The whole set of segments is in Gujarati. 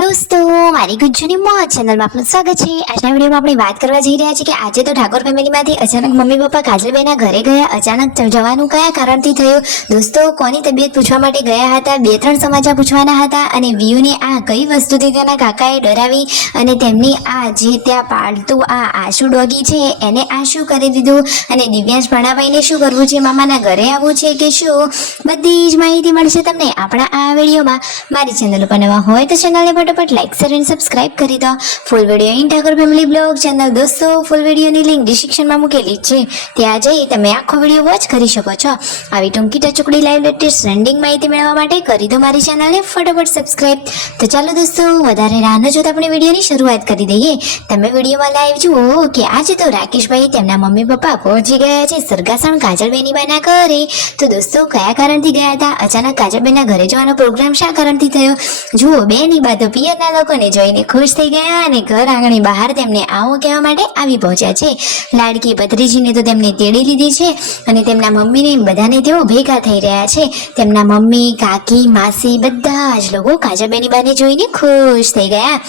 दोस्तों मारी गुज्जूनी मौज चैनल में आपનું સ્વાગત છે। આજના વિડિયોમાં આપણે વાત કરવા જઈ રહ્યા છીએ કે આજે તો ઠાકોર ફેમિલીમાંથી અચાનક મમ્મી પપ્પા કાજલબેનના ઘરે ગયા। અચાનક જવાનું કયા કારણથી થયું દોસ્તો, કોની તબિયત પૂછવા માટે ગયા હતા, બે ત્રણ સમાચાર પૂછવાના હતા અને વિયુને આ કઈ વસ્તુથી તેના કાકાએ ડરાવી અને તેમની આ જે ત્યાં પાળતું આ આશુ ડોગી છે એને આ શું કરી દીધું અને દિવ્યાંશ ભણાભાઈને શું કરવું છે, મામાના ઘરે આવવું છે કે શું, બધી જ માહિતી મળશે તમને આપણા આ વિડીયોમાં। મારી ચેનલ ઉપર નવા હોય તો ચેનલને फटाफट लाइक शेयर एंड सब्सक्राइब कर दो। Full video in Thakur family vlog channel दोस्तों फूल वीडियो ની લિંક ડિસ્ક્રિપ્શન માં મૂકેલી છે, ત્યાં જઈ તમે આખો વિડિયો વોચ કરી શકો છો। આવી ટૂંકી ટચુકડી લાઈવ લેટેસ્ટ ટ્રેન્ડિંગ માહિતી મેળવવા માટે કરી દો મારી ચેનલને ફટાફટ સબસ્ક્રાઇબ। તો ચાલો દોસ્તો વધારે રાહ ન જોતા આપણે વિડિયોની શરૂઆત કરી દઈએ। તમે વિડિયોમાં લાઈવ જુઓ કે આજે તો રાકેશભાઈ તેમના મમ્મી પપ્પા પહોંચી ગયા છે સરગાસણ કાજલબેની બાના ઘરે। તો દોસ્તો કયા કારણથી ગયા હતા, અચાનક કાજલબેનના ઘરે જવાનો પ્રોગ્રામ શા કારણથી થયો, જુઓ બેની બાદ પિયરના લોકોને જોઈને ખુશ થઈ ગયા અને ઘર આંગણે બહાર તેમને આવો કહેવા માટે આવી પહોંચ્યા છે। લાડકી ભત્રીજીને તો તેમને તેડી લીધી છે અને તેમના મમ્મીને બધાને તેઓ ભેગા થઈ રહ્યા છે। તેમના મમ્મી, કાકી, માસી બધા જ લોકો કાજલબેની બાને જોઈને ખુશ થઈ ગયા।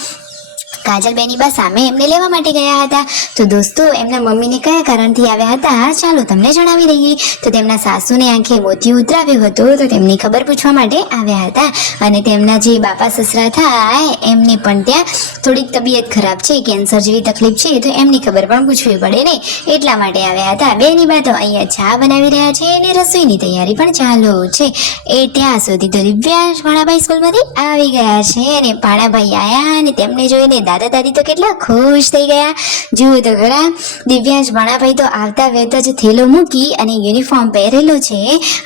કાજલબેની બા સામે એમને લેવા માટે ગયા હતા। તો દોસ્તો એમના મમ્મીને કયા કારણથી આવ્યા હતા ચાલો તમને જણાવી દઈએ। તો તેમના સાસુને આંખે મોતી ઉતરાવ્યું હતું તો તેમની ખબર પૂછવા માટે આવ્યા હતા અને તેમના જે બાપા સસરા થાય એમની પણ ત્યાં થોડીક તબિયત ખરાબ છે, કેન્સર જેવી તકલીફ છે, તો એમની ખબર પણ પૂછવી પડે ને એટલા માટે આવ્યા હતા। બેની બા તો અહીંયા ચા બનાવી રહ્યા છે અને રસોઈની તૈયારી પણ ચાલુ છે। એ ત્યાં સુધી તો દિવ્યાંશ ભાણાભાઈ સ્કૂલમાંથી આવી ગયા છે અને ભાણાભાઈ આવ્યા અને તેમને જોઈને દાદા દાદી તો કેટલા ખુશ થઈ ગયા। જુઓ તો ખરા, દિવ્યાંશ ભાણાભાઈ તો આવતા વેત જ થેલો મૂકી અને યુનિફોર્મ પહેરેલો છે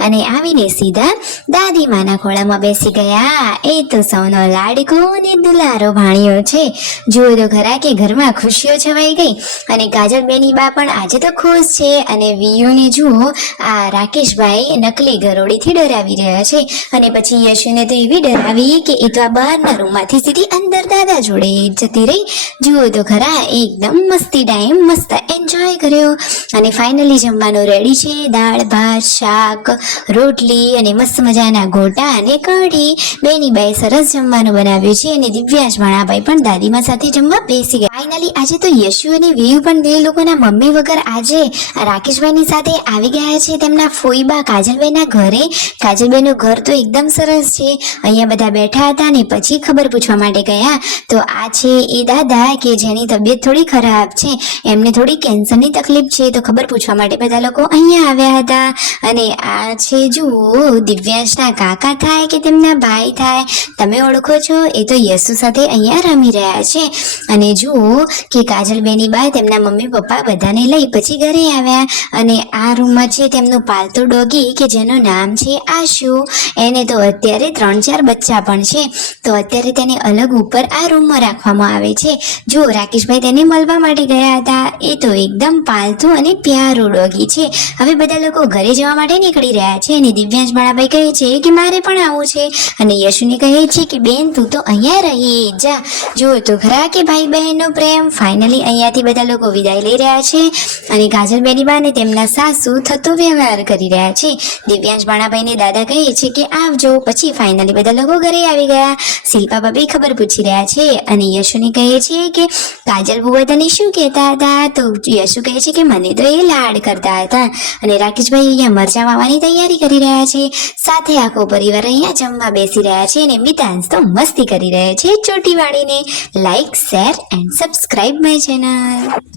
અને આવીને સીધા દાદી માના ખોળામાં બેસી ગયા। એ તો સૌનો લાડકો અને દુલારો ભાણ્યો છે। જુઓ તો ખરા કે ઘરમાં ખુશીઓ છવાઈ ગઈ અને કાજલબેની બા પણ આજે તો ખુશ છે અને વિયુને જુઓ આ રાકેશભાઈ નકલી ગરોળીથી ડરાવી રહ્યા છે અને પછી યશુને તો એવી ડરાવી કે એ તો આ બહારના રૂમમાંથી સીધી અંદર દાદા જોડે જતી રહી। જુઓ તો ખરા એકદમ મસ્તી ટાઈમ મસ્ત એન્જોય કર્યો અને ફાઇનલી જમવાનું રેડી છે, દાળ ભાત શાક રોટલી અને મસ્ત મજાના ગોટા અને કઢી। બેની બાએ સરસ જમવાનું બનાવ્યું છે અને દિવ્યાંશ ભાણાભાઈ પણ દાદીમા સાથે જમવા બેસી ગયા। ફાઇનલી આજે તો યશુ અને વિયુ પણ તે લોકોના મમ્મી વગર આજે રાકેશભાઈની સાથે આવી ગયા છે તેમના ફોઈબા કાજલબેનના ઘરે। કાજલબેનનું ઘર તો એકદમ સરસ છે, અહીંયા બધા બેઠા હતા ને પછી ખબર પૂછવા માટે ગયા। તો આ છે એ દાદા કે જેની તબિયત થોડી ખરાબ છે, એમને થોડી કેન્સરની તકલીફ છે, તો ખબર પૂછવા માટે બધા લોકો અહીંયા આવ્યા હતા। અને આ છે જુઓ દિવ્યાંશના કાકા થાય કે તેમના ભાઈ થાય તમે ઓળખો છો, એ તો યશુ સાથે અહીંયા રમી રહ્યા છે। અને જુઓ કે કાજલબેની બા તેમના મમ્મી પપ્પા બધાને લઈ પછી ઘરે આવ્યા અને આ રૂમમાં છે તેમનું પાલતું ડોગી કે જેનું નામ છે આશુ। એને તો અત્યારે 3-4 બચ્ચા પણ છે, તો અત્યારે તેને અલગ ઉપર આ રૂમમાં રાખવામાં આવે છે। જો રાકેશભાઈ તેને મળવા માટે ગયા હતા, એ તો એકદમ પાલતુ અને પ્યારું ડોગી છે। હવે બધા લોકો ઘરે જવા માટે નીકળી રહ્યા છે અને દિવ્યાંશ ભાણાભાઈ કહે છે કે મારે પણ આવવું છે અને યશુને કહે છે કે બેન તું તો અહીંયા રહી જા। જુઓ તો ખરા કે ભાઈ બહેનનો પ્રેમ। ફાઇનલી અહીંયાથી બધા લોકો વિદાય લઈ રહ્યા છે અને કાજલબેની બા ને તેમના સાસુ થતો વ્યવહાર કરી રહ્યા છે। દિવ્યાંશ ભાણાભાઈને દાદા કહે છે કે આવજો, પછી ફાઇનલી બધા લોકો ઘરે આવી ગયા। શિલ્પા ભાભી ખબર પૂછી રહ્યા છે અને યશુને કહે છે કે કાજલ બુઆ તને શું કહેતા હતા, તો યશુ કહે છે કે મને તો એ લાડ કરતા હતા અને રાકેશભાઈ અહીંયા મરચાં વાવવાની તૈયારી કરી રહ્યા છે, સાથે આખો પરિવાર અહીંયા જમવા બેસી રહ્યા છે અને મિતાંશ તો મસ્તી કરી રહ્યા છે ચોટી વાળીને। Like share and subscribe my channel.